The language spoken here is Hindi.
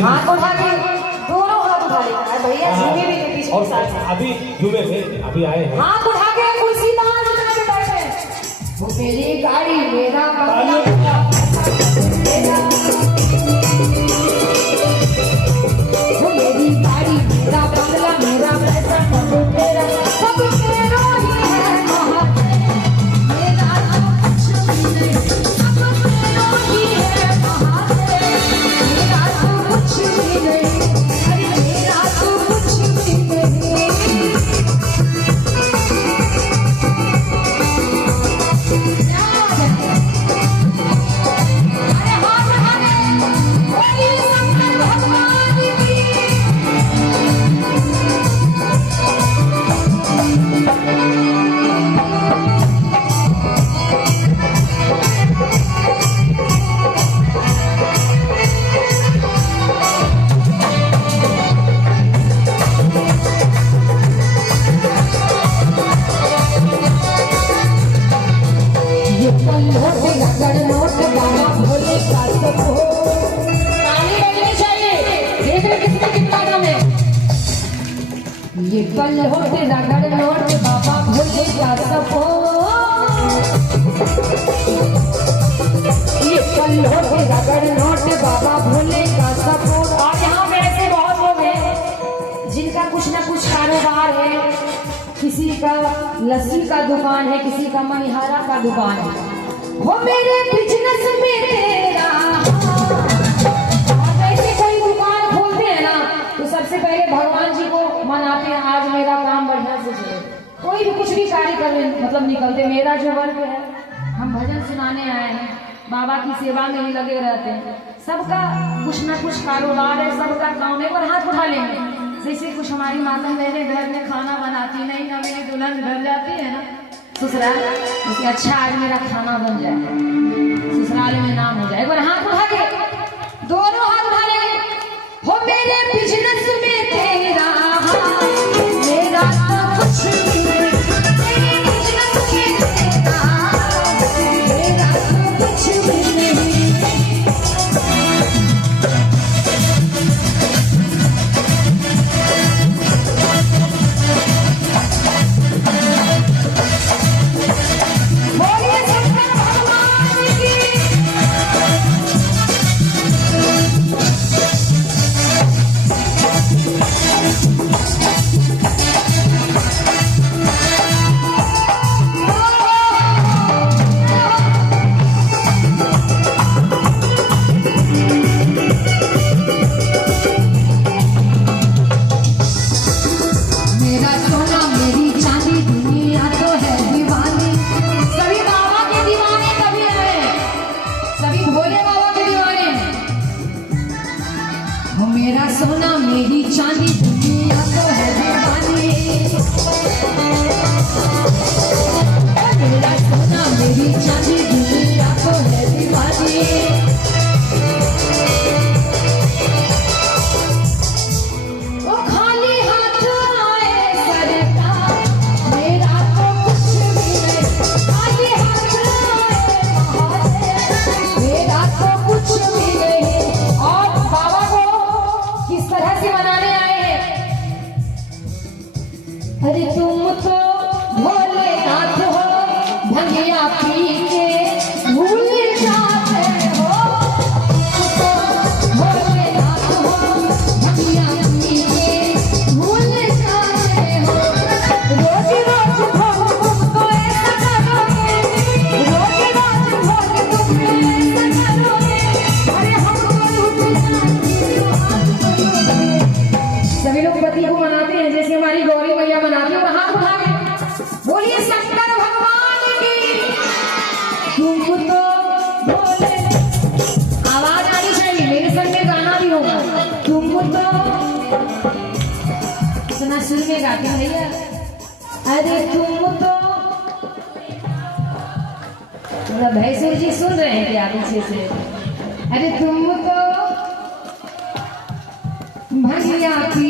हाथ उठा के दोनों हाथ उठा लेना भैया, झूमे भी थे पीछे के साथ। अभी झूमे थे, अभी आए हैं। हाथ उठा के कुर्सी दान उठा के बैठे। वो मेरी गाड़ी मेरा बंगला, वो मेरी गाड़ी मेरा बंगला, मेरा पैसा सब तेरा, सब तेरा ही है महादेव। मेरा कुछ भी नहीं, सब तेरा ही है महादेव। मेरा कुछ भी नहीं, अरे मेरा कुछ भी नहीं। ये पल होते रगड़ नोट बाबा भोले का सपो, ये पल होते रगड़ नोट बाबा भोले का सपो। और यहाँ पे ऐसे बहुत लोग हैं जिनका कुछ ना कुछ कारोबार है, किसी का लस्सी का दुकान है, किसी का मनिहारा का दुकान है। वो मेरे बिजनेस में तेरा ऐसे कोई दुकान खोलते हैं ना तो सबसे पहले भगवान जी को मनाते हैं, आज मेरा काम बढ़िया से चले। कोई भी कुछ भी कार्य करने मतलब निकलते। मेरा जो वर्ग है, हम भजन सुनाने आए हैं, बाबा की सेवा में ही लगे रहते हैं। सबका कुछ ना कुछ कारोबार है, सबका काम है। पर हाथ उठा लेंगे। जैसे कुछ हमारी माता मेरे घर में खाना बनाती नहीं ना, मेरी दुल्हन घर जाती है ना ससुराल, उसके अच्छा आज मेरा खाना बन जाए, ससुराल में नाम हो जाए। एक बार हाथ उठा के दोनों हाथ उठा लेंगे। हो मेरे बिजनेस में तेरा मेरा तो कुछ भी नहीं, मेरे बिजनेस में तेरा मेरा तो कुछ भी नहीं। मेरा सोना मेरी चांदी दुनिया तो है दीवानी, मेरा सोना मेरी चांदी दुनिया तो है दीवानी। वो खाली हाथ आए सरकार, मेरा तो कुछ भी नहीं, खाली हाथ आए महादेव, मेरा तो कुछ भी नहीं। और बाबा को किस तरह से मनाने आए हैं? अरे तुम तो भोलेनाथ हो, भंगिया पी के भूल जाते हो। तो भोलेनाथ हो, भंगिया पी के भूल जाते हो। रोज रोज भोग तुमको ऐसा करोगे, रोज रोज भोग तुमको ऐसा करोगे, अरे हमको लूट जाती हो। सभी लोग पति को मनाते हैं जैसे हमारी गौरी मैया मनाती है। और हाथ उठा के बोलिए शंकर भगवान की। तुम तो बोले, आवाज आनी चाहिए, मेरे संग में गाना भी होगा। तुम तो सुना सुन में गाते हैं भैया। अरे तुम तो भैंसुर जी सुन रहे हैं क्या पीछे से? अरे तुम तो भंगिया पी